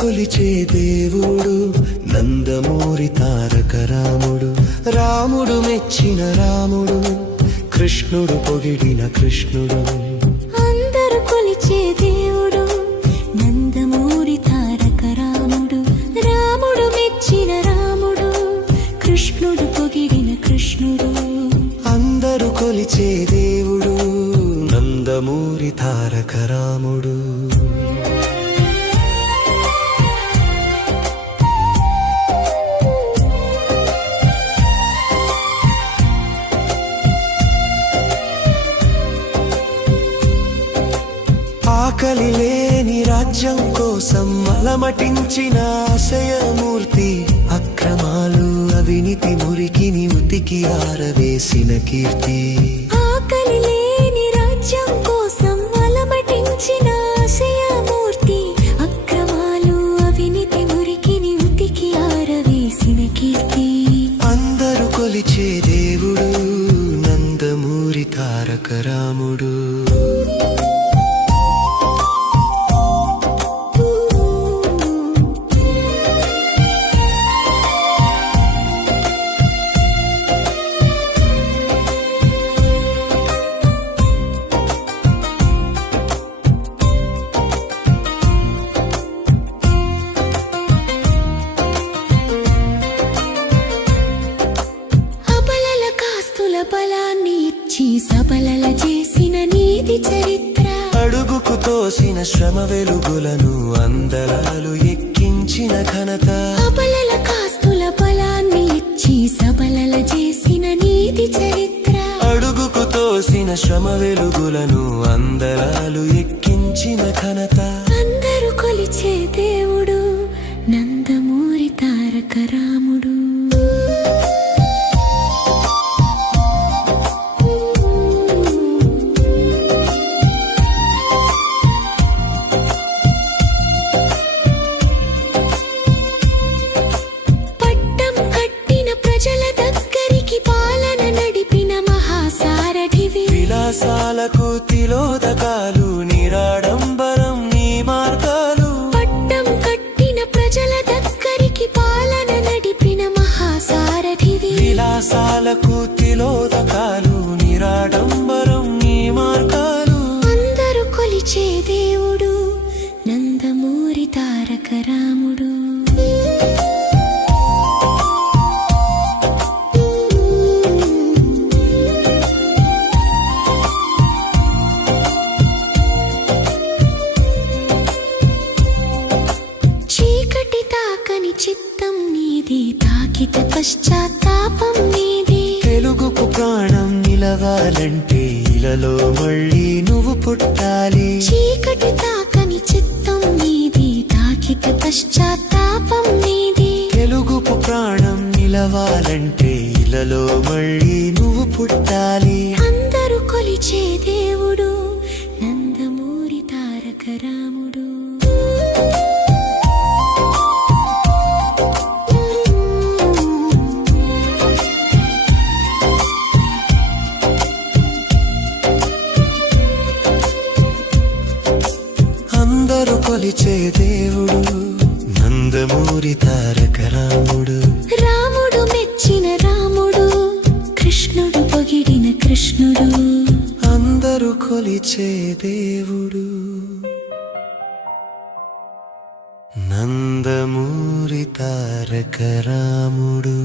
కొలిచే దేవుడు నందమూరి తారక రాముడు. రాముడు మెచ్చిన రాముడు, కృష్ణుడు పొగిడిన కృష్ణుడు. అందరూ కొలిచే దేవుడు నందమూరి తారక రాముడు. రాముడు మెచ్చిన రాముడు, కృష్ణుడు పొగిడిన కృష్ణుడు. అందరూ కొలిచే దేవుడు నందమూరి తారక రాముడు. ఆకలి లేని రాజ్యం కోసం అలమటించిన ఆశయమూర్తి. అక్రమాలు అవినీతి మురికిని ఉతికి ఆరవేసిన కీర్తి. ఆకలి లేని రాజ్యం కోసం అలమటించిన ఆశయమూర్తి. అక్రమాలు అవినీతి మురికిని ఉతికి ఆరవేసిన కీర్తి. అందరూ కొలిచే దేవుడు నందమూరి తారక రాముడు. బలాన్ని ఇచ్చి సబలల చేసిన నీతి చరిత్ర. అడుగుకు తోసిన శ్రమ వెలుగులను అందరాలు ఎక్కించిన ఘనత. అబలల కాస్తుల బలాన్ని ఇచ్చి సబలల చేసిన నీతి చరిత్ర. అడుగుకు తోసిన శ్రమ వెలుగులను అందరాలు ఎక్కించిన ఘనత. అందరూ కొలిచే దేవుడు నందమూరి తారక రాముడు. విలాసాలకు తిలోదకాలు నిరాడంబరం నీ మార్గాలు. పట్టం కట్టిన ప్రజల దగ్గరికి పాలన నడిపిన మహాసారథివి. విలాసాలకు తిలోదకాలు నిరాడంబరం నీ మార్గాలు. అందరూ కొలిచే దేవుడు నందమూరి తారక రాముడు. చిత్తం నీది, తాకిత పశ్చాత్తాపం నీది. తెలుగుకు ప్రాణం నిలవాలంటే ఇలలో మళ్ళీ నువ్వు పుట్టాలి. చీకటి తాకని చిత్తం నీది, తాకిత పశ్చాత్తాపం నీది. తెలుగుకు ప్రాణం నిలవాలంటే ఇలలో మళ్ళీ నువ్వు పుట్టాలి. అందరూ కొలిచే దేవుడు నందమూరి తారక రాముడు. అందరూ కొలిచే దేవుడు నందమూరి తారక రాముడు. రాముడు మెచ్చిన రాముడు, కృష్ణుడు పొగిడిన కృష్ణుడు. అందరూ కొలిచే దేవుడు నందమూరి తారక రాముడు.